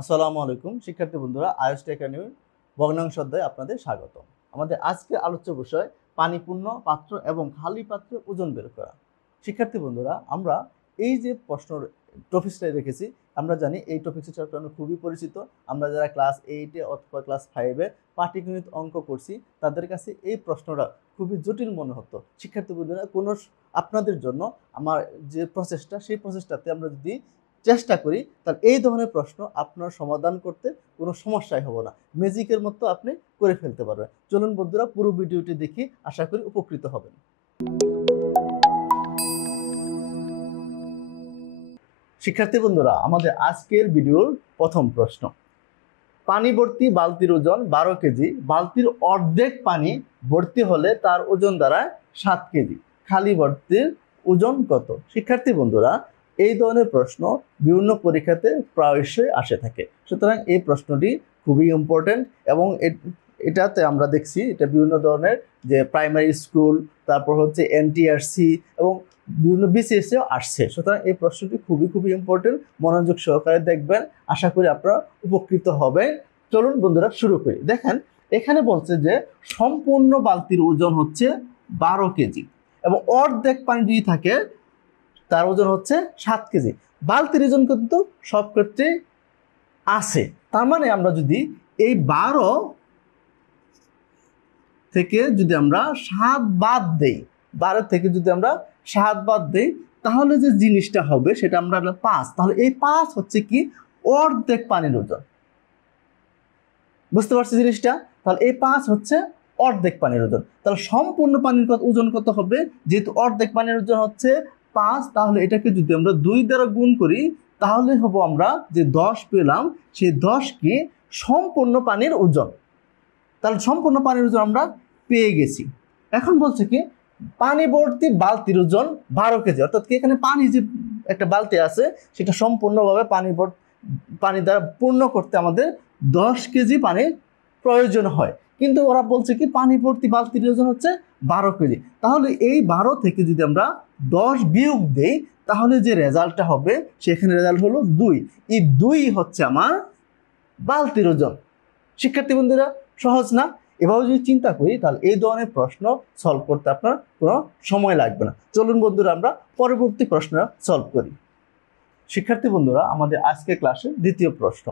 আসসালামু আলাইকুম শিক্ষার্থী বন্ধুরা, আয়ুষ একাডেমির ভগ্নাংশ অধ্যায়ে আপনাদের স্বাগত। আমাদের আজকের আলোচ্য বিষয় পানিপূর্ণ পাত্র এবং খালি পাত্রের ওজন বের করা। শিক্ষার্থী বন্ধুরা, আমরা এই যে প্রশ্ন টপিকসটা রেখেছি, আমরা জানি এই টপিকসের সাথে আমরা খুবই পরিচিত। আমরা যারা ক্লাস 8-এ অথবা ক্লাস 5-এ পাটিগণিত অঙ্ক করছি, তাদের কাছে এই প্রশ্নটা খুবই জটিল মনে হতো। শিক্ষার্থী বন্ধুরা, কোনো আপনাদের জন্য আমার যে প্রচেষ্টা, সেই প্রচেষ্টাতে আমরা যদি চেষ্টা করি, তাহলে এই ধরনের প্রশ্ন আপনার সমাধান করতে কোনো সমস্যাই হবে না, ম্যাজিকের মতো আপনি করে ফেলতে পারবেন। চলুন বন্ধুরা, পুরো ভিডিওটি দেখি, আশা করি উপকৃত হবেন। শিক্ষার্থী বন্ধুরা, আমাদের আজকের ভিডিওর প্রথম প্রশ্ন, পানি ভর্তি বালতির ওজন 12 কেজি, বালতির অর্ধেক পানি ভর্তি হলে তার ওজন দাঁড়ায় 7 কেজি, খালি ভর্তির ওজন কত? শিক্ষার্থী বন্ধুরা, এই ধরনের প্রশ্ন বিভিন্ন পরীক্ষাতে প্রায়শই আসে থাকে, সুতরাং এই প্রশ্নটি খুবই ইম্পর্টেন্ট এবং এটাতে আমরা দেখছি এটা বিভিন্ন ধরনের যে প্রাইমারি স্কুল, তারপর হচ্ছে এনটিআরসি এবং বিভিন্ন বিসিএসেও আসছে। সুতরাং এই প্রশ্নটি খুবই ইম্পর্টেন্ট, মনোযোগ সহকারে দেখবেন, আশা করি আপনারা উপকৃত হবেন। চলুন বন্ধুরা শুরু করি। দেখেন, এখানে বলছে যে সম্পূর্ণ বালতির ওজন হচ্ছে 12 কেজি এবং অর্ধেক পানি যদি থাকে তার ওজন হচ্ছে 7 কেজি। বালতির ওজন কিন্তু সব ক্ষেত্রে আছে, তার মানে আমরা যদি এই 12 থেকে যদি আমরা 7 বাদ দেই, 12 থেকে যদি আমরা 7 বাদ দেই, তাহলে যে জিনিসটা হবে সেটা আমরা 5। তাহলে এই 5 হচ্ছে কি অর্ধেক পানির ওজন। বুঝতে পারছি জিনিসটা? তাহলে এই 5 হচ্ছে অর্ধেক পানির ওজন। তাহলে সম্পূর্ণ পানির ওজন কত হবে? যেহেতু অর্ধেক পানির ওজন হচ্ছে 5, তাহলে এটাকে যদি আমরা 2 দ্বারা গুণ করি, তাহলে হব আমরা যে 10 পেলাম, সেই 10 কি সম্পূর্ণ পানির ওজন। তাহলে সম্পূর্ণ পানির ওজন আমরা পেয়ে গেছি। এখন বলছে কি পানি ভর্তি বালতির ওজন 12 কেজি, অর্থাৎ কি এখানে পানি যে একটা বালতি আছে সেটা সম্পূর্ণভাবে পানি দ্বারা পূর্ণ করতে আমাদের 10 কেজি পানির প্রয়োজন হয়, কিন্তু ওরা বলছে কি পানি ভর্তি বালতির ওজন হচ্ছে 12 কেজি। তাহলে এই 12 থেকে যদি আমরা 10 বিয়োগ দেই, তাহলে যে রেজাল্টটা হবে সেখানে রেজাল্ট হলো 2। এই 2 হচ্ছে আমার বালতির ওজন। শিক্ষার্থী বন্ধুরা, সহজ না? এভাবে যদি চিন্তা করি, তাহলে এই ধরনের প্রশ্ন সলভ করতে আপনার কোনো সময় লাগবে না। চলুন বন্ধুরা, আমরা পরবর্তী প্রশ্ন সলভ করি। শিক্ষার্থী বন্ধুরা, আমাদের আজকে ক্লাসে দ্বিতীয় প্রশ্ন,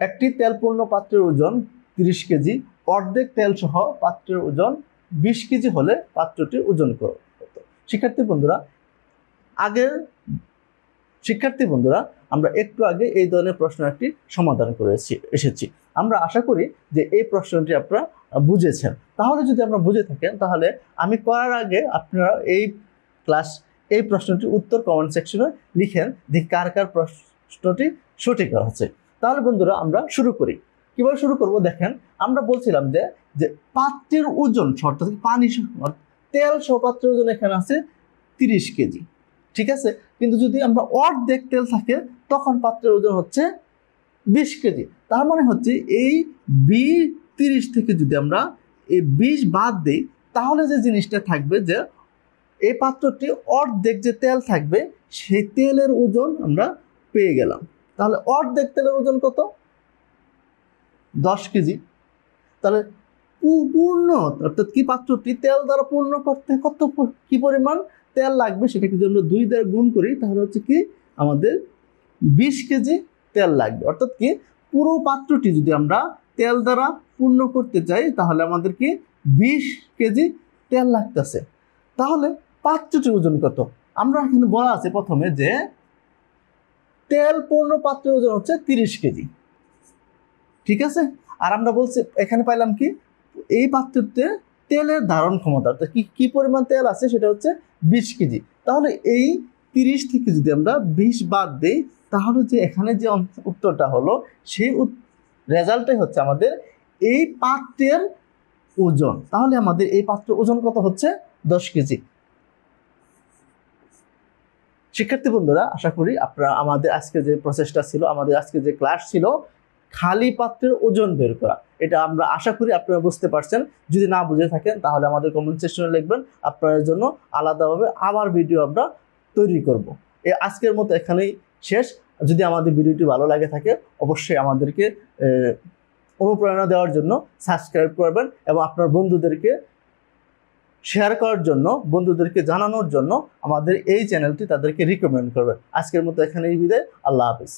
একটি তেলপূর্ণ পাত্রের ওজন 30 কেজি, অর্ধেক তেল সহ পাত্রের ওজন 20 কেজি হলে পাত্রটির ওজন কত? শিক্ষার্থী বন্ধুরা, আমরা একটু আগে এই ধরনের প্রশ্ন একটি সমাধান করে এসেছি। আমরা আশা করি যে এই প্রশ্নটি আপনারা বুঝেছেন। তাহলে যদি আপনারা বুঝে থাকেন, তাহলে আমি করার আগে আপনারা এই প্রশ্নটির উত্তর কমেন্ট সেকশনে লিখেন যে কার কার প্রশ্নটি সঠিক হচ্ছে। তাহলে বন্ধুরা, আমরা শুরু করি। কিভাবে শুরু করব? দেখেন, আমরা বলছিলাম যে পাত্রের ওজন, অর্থাৎ পানি তেল সহ পাত্রের ওজন এখানে আছে 30 কেজি, ঠিক আছে। কিন্তু যদি আমরা অর্ধেক তেল থাকে, তখন পাত্রের ওজন হচ্ছে 20 কেজি। তার মানে হচ্ছে এই 30 থেকে যদি আমরা এই 20 বাদ দিই, তাহলে যে জিনিসটা থাকবে যে এই পাত্রটি অর্ধেক যে তেল থাকবে, সেই তেলের ওজন আমরা পেয়ে গেলাম। তাহলে অর্ধেক তেলের ওজন কত? 10 কেজি। তাহলে পূর্ণ, অর্থাৎ কি পাত্রটি তেল দ্বারা পূর্ণ করতে কি পরিমাণ তেল লাগবে সেটাকে যদি আমরা 2 দ্বারা গুণ করি, তাহলে হচ্ছে কি আমাদের 20 কেজি তেল লাগবে। অর্থাৎ কি পুরো পাত্রটি যদি আমরা তেল দ্বারা পূর্ণ করতে চাই, তাহলে আমাদের কি 20 কেজি তেল লাগতেছে। তাহলে পাত্রটির ওজন কত? আমরা এখানে বলা আছে প্রথমে যে তেল পূর্ণ পাত্রের ওজন হচ্ছে 30 কেজি, ঠিক আছে। আর আমরা বলছি এখানে পাইলাম কি এই পাত্রতে তেলের ধারণ ক্ষমতা, অর্থাৎ কি পরিমাণ তেল আছে সেটা হচ্ছে 20 কেজি। তাহলে এই 30 থেকে যদি আমরা 20 বাদ দেই, তাহলে যে এখানে যে উত্তরটা হলো, সেই রেজাল্টটাই হচ্ছে আমাদের এই পাত্রের ওজন। তাহলে আমাদের এই পাত্রের ওজন কত হচ্ছে? 10 কেজি। শিক্ষার্থী বন্ধুরা, আশা করি আপনারা আমাদের আজকে যে প্রসেসটা ছিল, আমাদের আজকে যে ক্লাস ছিল খালি পাত্রের ওজন বের করা, এটা আমরা আশা করি আপনারা বুঝতে পারছেন। যদি না বুঝে থাকেন, তাহলে আমাদের কমেন্ট সেকশনে লিখবেন, আপনাদের জন্য আলাদাভাবে আবার ভিডিও আমরা তৈরি করব। আজকের মতো এখানেই শেষ। যদি আমাদের ভিডিওটি ভালো লাগে থাকে অবশ্যই আমাদেরকে অনুপ্রেরণা দেওয়ার জন্য সাবস্ক্রাইব করবেন এবং আপনার বন্ধুদেরকে শেয়ার করার জন্য, বন্ধুদেরকে জানানোর জন্য আমাদের এই চ্যানেলটি তাদেরকে রিকমেন্ড করবেন। আজকের মতো এখানেই বিদায়। আল্লাহ হাফেজ।